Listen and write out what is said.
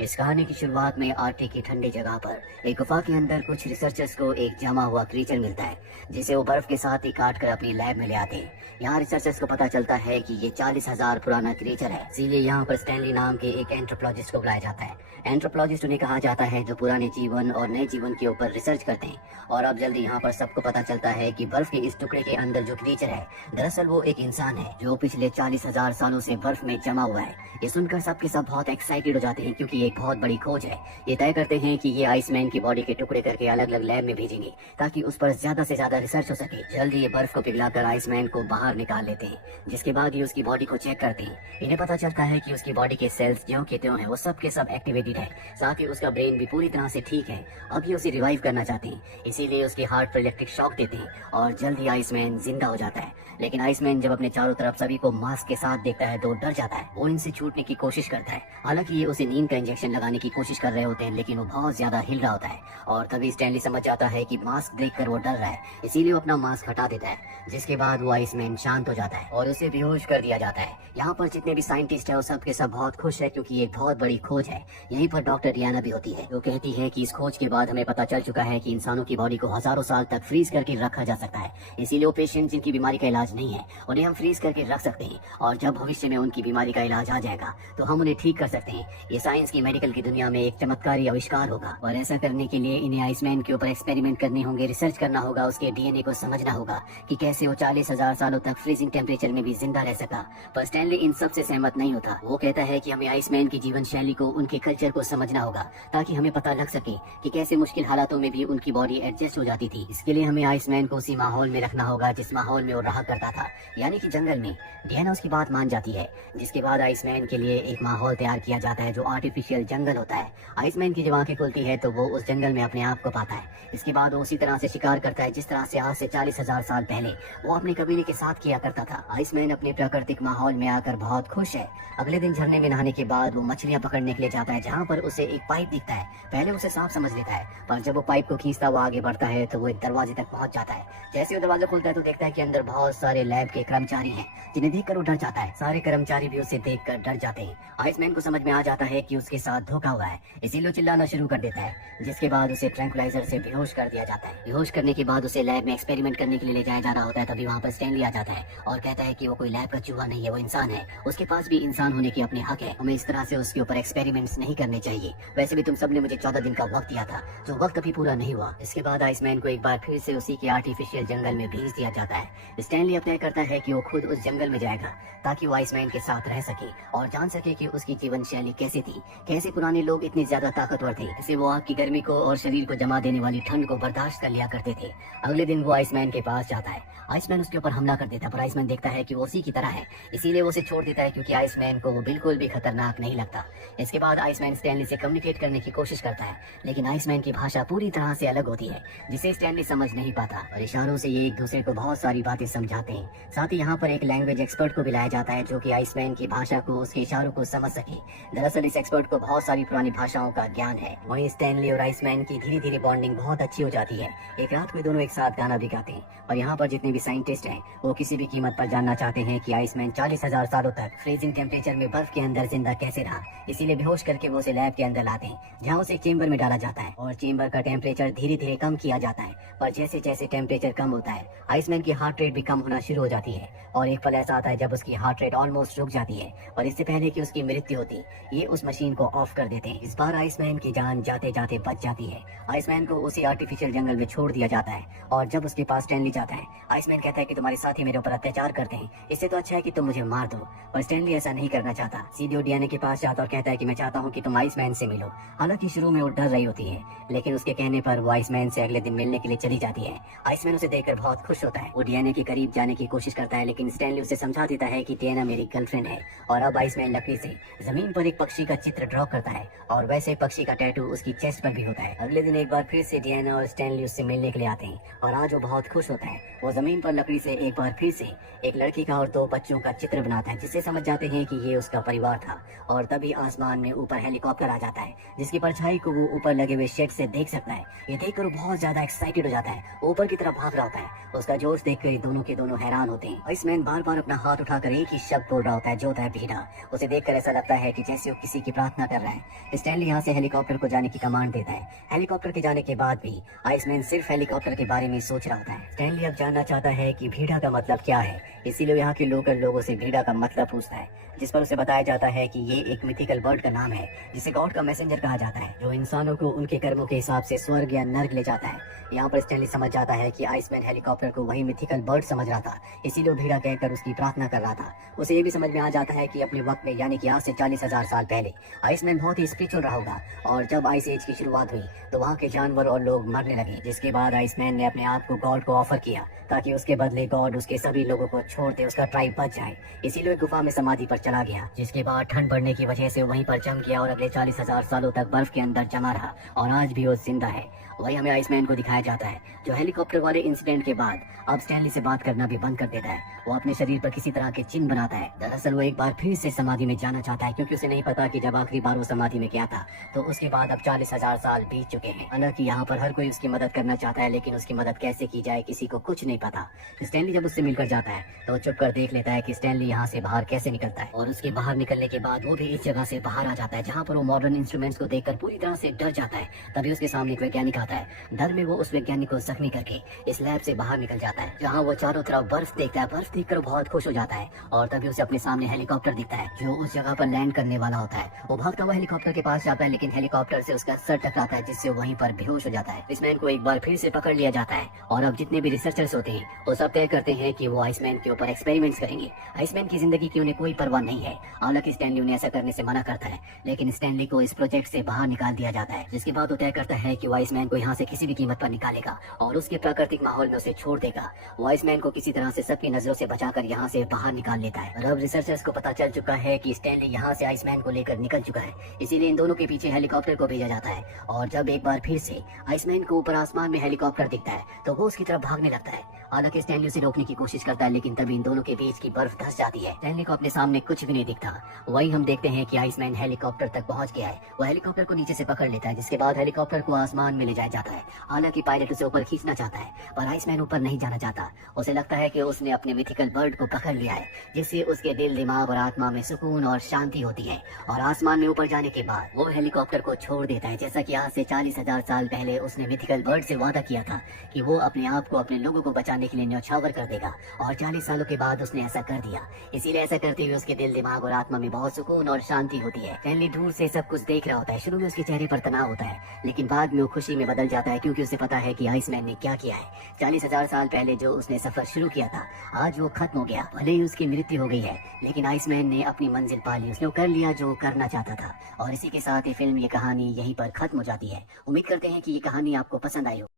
इस कहानी की शुरुआत में आर्कटिक की ठंडी जगह पर एक गुफा के अंदर कुछ रिसर्चर्स को एक जमा हुआ क्रीचर मिलता है, जिसे वो बर्फ के साथ ही काट कर अपनी लैब में ले आते हैं। यहाँ रिसर्चर्स को पता चलता है कि ये 40,000 पुराना क्रीचर है, इसीलिए यहाँ पर स्टैनली नाम के एक एंथ्रोपोलॉजिस्ट को बुलाया जाता है। एंथ्रोपोलॉजिस्ट उन्हें कहा जाता है जो पुराने जीवन और नए जीवन के ऊपर रिसर्च करते हैं। और अब जल्दी यहाँ पर सबको पता चलता है कि बर्फ के इस टुकड़े के अंदर जो क्रीचर है, दरअसल वो एक इंसान है जो पिछले 40,000 सालों से बर्फ में जमा हुआ है। ये सुनकर सबके सब बहुत एक्साइटेड हो जाते हैं, क्योंकि ये एक बहुत बड़ी खोज है। ये तय करते हैं कि ये आइसमैन की बॉडी के टुकड़े करके अलग अलग लैब में भेजेंगे, ताकि उस पर ज्यादा से ज्यादा रिसर्च हो सके। जल्दी ये बर्फ को पिघलाकर आइसमैन को बाहर निकाल लेते हैं, जिसके बाद ये उसकी बॉडी को चेक करते हैं। इन्हें पता चलता है कि उसकी बॉडी के सेल्स ज्यों के त्यों है, वो सब के सब एक्टिवेटेड है, साथ ही उसका ब्रेन भी पूरी तरह से ठीक है। अब ये उसे रिवाइव करना चाहते हैं, इसीलिए उसके हार्ट पर इलेक्ट्रिक शॉक देते हैं और जल्दी आइसमैन जिंदा हो जाता है। लेकिन आइसमैन जब अपने चारों तरफ सभी को मास्क के साथ देखता है तो डर जाता है। वो इनसे छूटने की कोशिश करता है। हालांकि ये उसे नींद का इंजेक्शन लगाने की कोशिश कर रहे होते हैं, लेकिन वो बहुत ज्यादा हिल रहा होता है। और तभी स्टैनली समझ जाता है कि मास्क देखकर वो डर रहा है, इसीलिए वो अपना मास्क हटा देता है, जिसके बाद वो आइसमैन शांत हो जाता है और उसे बेहोश कर दिया जाता है। यहाँ पर जितने भी साइंटिस्ट है वो सब के सब बहुत खुश है, क्योंकि ये एक बहुत बड़ी खोज है। यहीं पर डॉक्टर डियाना भी होती है, जो कहती है कि इस खोज के बाद हमें पता चल चुका है कि इंसानों की बॉडी को हजारों साल तक फ्रीज करके रखा जा सकता है। इसीलिए वो पेशेंट जिनकी बीमारी का इलाज नहीं है, उन्हें हम फ्रीज करके रख सकते हैं, और जब भविष्य में उनकी बीमारी का इलाज आ जाएगा तो हम उन्हें ठीक कर सकते हैं। ये साइंस की मेडिकल की दुनिया में एक चमत्कारी आविष्कार होगा, और ऐसा करने के लिए इन्हें आइसमैन के ऊपर एक्सपेरिमेंट करने होंगे, रिसर्च करना होगा, उसके डीएनए को समझना होगा कि कैसे वो 40,000 सालों तक फ्रीजिंग टेम्परेचर में भी जिंदा रह सका। पर स्टैनली इन सब से सहमत नहीं होता। वो कहता है कि हमें आइसमैन की जीवन शैली को, उनके कल्चर को समझना होगा, ताकि हमें पता लग सके कि कैसे मुश्किल हालातों में भी उनकी बॉडी एडजस्ट हो जाती थी। इसके लिए हमें आइसमैन को उसी माहौल में रखना होगा जिस माहौल में वो रहा करता था, यानी कि जंगल में। डियाना उसकी बात मान जाती है, जिसके बाद आइसमैन के लिए एक माहौल तैयार किया जाता है जो आर्टिफिशियल जंगल होता है। आइसमैन की जब आंखें खुलती है तो वो उस जंगल में अपने आप को पाता है। इसके बाद वो उसी तरह से शिकार करता है जिस तरह से आज से 40,000 साल पहले वो अपने कबीले के साथ किया करता था। आइसमैन अपने प्राकृतिक माहौल में आकर बहुत खुश है। अगले दिन झरने में नहाने के बाद वो मछलियां पकड़ने के लिए जाता है, जहाँ पर उसे एक पाइप दिखता है। पहले उसे सांप समझ लेता है, पर जब वो पाइप को खींचता हुआ आगे बढ़ता है तो वो एक दरवाजे तक पहुंच जाता है। जैसे वो दरवाजा खुलता है तो देखता है कि अंदर बहुत सारे लैब के कर्मचारी हैं, जिन्हें देखकर वो डर जाता है। सारे कर्मचारी भी उसे देखकर डर जाते हैं। आइसमैन को समझ में आ जाता है कि उसके साथ धोखा हुआ है, इसीलिए चिल्लाना शुरू कर देता है, जिसके बाद उसे ट्रैंकुलाइजर से बेहोश कर दिया जाता है। बेहोश करने के बाद उसे लैब में एक्सपेरिमेंट करने के लिए ले जाया जा रहा होता है। तभी वहाँ पर स्टैनली आ जाता है और कहता है कि वो कोई लैब का चूहा नहीं है, वो इंसान है। उसके पास भी इंसान होने के अपने हक है, हमें इस तरह से उसके ऊपर एक्सपेरिमेंट्स नहीं करने चाहिए। वैसे भी तुम सबने मुझे 14 दिन का वक्त दिया था, जो वक्त अभी पूरा नहीं हुआ। इसके बाद आइसमैन को एक बार फिर से उसी के आर्टिफिशियल जंगल में भेज दिया जाता है। स्टैनली अब तय करता है कि वो खुद उस जंगल में जाएगा, ताकि वो आइसमैन के साथ रह सके और जान सके कि उसकी जीवन शैली कैसी थी, कैसे पुराने लोग इतने ज्यादा ताकतवर थे, कैसे वो आग की गर्मी को और शरीर को जमा देने वाली ठंड को बर्दाश्त कर लिया करते थे। अगले दिन वो आइसमैन के पास जाता है। आइसमैन उसके ऊपर हमला कर देता है, पर आइसमैन देखता है कि वो उसी की तरह है, इसीलिए वो उसे छोड़ देता है, क्योंकि आइसमैन को वो बिल्कुल भी खतरनाक नहीं लगता। इसके बाद आइसमैन स्टैनली से कम्युनिकेट करने की कोशिश करता है, लेकिन आइसमैन की भाषा पूरी तरह से अलग होती है, जिसे स्टैनली समझ नहीं पाता, और इशारों से ये एक दूसरे को बहुत सारी बातें समझाते हैं। साथ ही यहाँ पर एक लैंग्वेज एक्सपर्ट को भी लाया जाता है, जो कि आइसमैन की भाषा को, उसके इशारों को समझ सके। दरअसल इस एक्सपर्ट को बहुत सारी पुरानी भाषाओं का ज्ञान है। वहीं स्टैनली और आइसमैन की धीरे धीरे बॉन्डिंग बहुत अच्छी हो जाती है। एक रात को दोनों एक साथ गाना भी गाते हैं, और यहाँ पर जितने भी साइंटिस्ट हैं वो किसी भी कीमत पर जानना चाहते हैं कि आइसमैन 40,000 सालों तक फ्रीजिंग टेम्परेचर में बर्फ के अंदर जिंदा कैसे रहा। इसीलिए बेहोश करके वो उसे लैब के अंदर लाते हैं, जहाँ उसे एक चेंबर में डाला जाता है, और चेंबर का टेम्परेचर धीरे धीरे कम किया जाता है। पर जैसे जैसे टेम्परेचर कम होता है, आइसमैन की हार्ट रेट भी कम होना शुरू हो जाती है, और एक पल ऐसा आता है जब उसकी हार्ट रेट ऑलमोस्ट रुक जाती है। और इससे पहले कि उसकी मृत्यु होती, ये उस मशीन को ऑफ कर देते हैं। इस बार आइसमैन की जान जाते जाते बच जाती है। आइसमैन को उसी आर्टिफिशियल जंगल में छोड़ दिया जाता है, और जब उसके पास स्टैनली जाता है, आइसमैन कहता है कि तुम्हारे साथी मेरे ऊपर अत्याचार करते हैं, इससे तो अच्छा है कि तुम मुझे मार दो। पर स्टैनली ऐसा नहीं करना चाहता। सीधे डियाना के पास जाता और कहता है कि मैं चाहता हूँ कि तुम आइसमैन से मिलो। हालांकि शुरू में वो डर रही होती है, लेकिन उसके कहने पर वो आइसमैन से अगले दिन मिलने के लिए चली जाती है। आइसमैन उसे देखकर बहुत खुश होता है। वो डियाना के करीब जाने की कोशिश करता है, लेकिन स्टैनली उसे समझा देता है कि डियाना मेरी गर्लफ्रेंड है। और अब आइसमैन लकड़ी से जमीन पर एक पक्षी का चित्र ड्रॉ करता है, और वैसे पक्षी का टैटू उसकी चेस्ट पर भी होता है। अगले दिन एक बार फिर से डियाना और स्टैनली उससे मिलने के लिए आते हैं, और आज वो बहुत खुश होता है। वो जमीन पर लकड़ी से एक बार फिर से एक लड़की का और 2 बच्चों का चित्र बनाता है, जिससे समझ जाते हैं कि ये उसका परिवार था। और तभी आसमान में ऊपर हेलीकॉप्टर आ जाता है, जिसकी परछाई को वो ऊपर लगे हुए शेड से देख सकता है। ये देखकर वो बहुत ज्यादा एक्साइटेड हो जाता है, ऊपर की तरफ भाग रहा होता है। उसका जोश देखकर दोनों के दोनों हैरान होते हैं। आइसमैन बार बार अपना हाथ उठाकर एक ही शब्द बोल रहा होता है, जो होता है भीड़ा। उसे देखकर ऐसा लगता है कि जैसे वो किसी की प्रार्थना कर रहा है। स्टैनली यहाँ से हेलीकॉप्टर को जाने की कमांड देता है। हेलीकॉप्टर के जाने के बाद भी आइसमैन सिर्फ हेलीकॉप्टर के बारे में सोच रहा होता है। स्टैनली अब जानना चाहता है कि भीड़ा का मतलब क्या है, इसीलिए यहाँ के लोकल लोगों से भीड़ा का मतलब पूछता है, जिस पर उसे बताया जाता है कि ये एक मिथिकल बर्ड का नाम है जिसे गॉड का मैसेंजर कहा जाता है, जो इंसानों को उनके कर्मों के हिसाब से स्वर्ग या नर्क ले जाता है। यहाँ पर स्टैनली समझ जाता है कि आइसमैन हेलीकॉप्टर को वही मिथिकल बर्ड समझ रहा था, इसीलिए वो भीड़ा कहकर उसकी प्रार्थना कर रहा था। उसे ये भी समझ में आ जाता है कि अपने वक्त में यानी कि आज से 40,000 साल पहले आइसमैन बहुत ही स्पिरिचुअल रहा होगा, और जब आइस एज की शुरुआत हुई तो वहाँ के जानवर और लोग मरने लगे, जिसके बाद आइसमैन ने अपने आप को गॉड को ऑफर किया ताकि उसके बदले गॉड उसके सभी लोगों को छोड़ दे, उसका ट्राइब बच जाए। इसीलिए गुफा में समाधि पर चला गया, जिसके बाद ठंड बढ़ने की वजह से वहीं पर जम गया और अगले 40,000 सालों तक बर्फ के अंदर जमा रहा, और आज भी वो जिंदा है। वही हमें आइसमैन को दिखाया जाता है, जो हेलीकॉप्टर वाले इंसिडेंट के बाद अब स्टैनली से बात करना भी बंद कर देता है। वो अपने शरीर पर किसी तरह के चिन्ह बनाता है। दरअसल वो एक बार फिर से समाधि में जाना चाहता है, क्योंकि उसे नहीं पता कि जब आखिरी बार वो समाधि में गया था तो उसके बाद अब 40,000 साल बीत चुके हैं। हालांकि यहाँ पर हर कोई उसकी मदद करना चाहता है, लेकिन उसकी मदद कैसे की जाए किसी को कुछ नहीं पता। स्टैनली जब उससे मिलकर जाता है तो वो चुप कर देख लेता है कि स्टैनली यहाँ से बाहर कैसे निकलता है, और उसके बाहर निकलने के बाद वो भी इस जगह से बाहर आ जाता है जहाँ पर वो मॉडर्न इंस्ट्रूमेंट्स को देखकर पूरी तरह से डर जाता है। तभी उसके सामने एक वैज्ञानिक आता है। डर में वो उस वैज्ञानिक को जख्मी करके इस लैब से बाहर निकल जाता है, जहाँ वो चारों तरफ बर्फ देखता है। बर्फ देखकर बहुत खुश हो जाता है, और तभी उसे अपने सामने हेलीकॉप्टर दिखता है जो उस जगह पर लैंड करने वाला होता है। वो भागता हुआ हेलीकॉप्टर के पास जाता है, लेकिन हेलीकॉप्टर से उसका सर टकराता है, जिससे वहीं पर बेहोश हो जाता है। आइसमैन को एक बार फिर से पकड़ लिया जाता है, और अब जितने भी रिसर्चर्स होते हैं वो सब तय करते हैं कि वो आइसमैन के ऊपर एक्सपेरिमेंट्स करेंगे। आइसमैन की जिंदगी की उन्हें कोई परवाह नहीं है। हालांकि स्टैनली उन्हें ऐसा करने से मना करता है, लेकिन स्टैनली को इस प्रोजेक्ट से बाहर निकाल दिया जाता है, जिसके बाद वो तय करता है कि वो आइसमैन को यहाँ से किसी भी कीमत पर निकालेगा और उसके प्राकृतिक माहौल में उसे छोड़ देगा। वो आइसमैन को किसी तरह से सबकी नजरों से बचाकर यहाँ से बाहर निकाल लेता है। और अब रिसर्चर्स को पता चल चुका है कि स्टैनली यहाँ से आइसमैन को लेकर निकल चुका है, इसीलिए इन दोनों के पीछे हेलीकॉप्टर को भेजा जाता है। और जब एक बार फिर से आइसमैन को ऊपर आसमान में हेलीकॉप्टर दिखता है तो वो उसकी तरफ भागने लगता है। हालांकि स्टैनली उसे रोकने की कोशिश करता है, लेकिन तभी इन दोनों के बीच की बर्फ धंस जाती है। स्टैनली को अपने सामने कुछ भी नहीं दिखता। वही हम देखते हैं कि आइसमैन हेलीकॉप्टर तक पहुंच गया है। वो हेलीकॉप्टर को नीचे से पकड़ लेता है, जिसके बाद हेलीकॉप्टर को आसमान में ले जाया जाता है। हालांकि पायलट उसे ऊपर खींचना चाहता है, पर आइसमैन ऊपर नहीं जाना चाहता। उसे लगता है कि उसने अपने मिथिकल बर्ड को पकड़ लिया है, जिससे उसके दिल, दिमाग और आत्मा में सुकून और शांति होती है। और आसमान में ऊपर जाने के बाद वो हेलीकॉप्टर को छोड़ देता है, जैसा कि आज से 40,000 साल पहले उसने मिथिकल बर्ड से वादा किया था कि वो अपने आप को, अपने लोगों को बचाने के लिए न्यौछावर कर देगा। और 40 सालों के बाद उसने ऐसा कर दिया। इसीलिए ऐसा करते हुए उसके दिल, दिमाग और आत्मा में बहुत सुकून और शांति होती है। स्टैनली दूर से सब कुछ देख रहा होता है। शुरू में उसके चेहरे पर तनाव होता है, लेकिन बाद में वो खुशी में बदल जाता है, क्योंकि उसे पता है कि आइसमैन ने क्या किया है। 40,000 साल पहले जो उसने सफर शुरू किया था, आज वो खत्म हो गया। भले ही उसकी मृत्यु हो गई है, लेकिन आइसमैन ने अपनी मंजिल पा ली। उसने कर लिया जो करना चाहता था। और इसी के साथ ये फिल्म, ये कहानी यहीं पर खत्म हो जाती है। उम्मीद करते हैं कि ये कहानी आपको पसंद आई हो।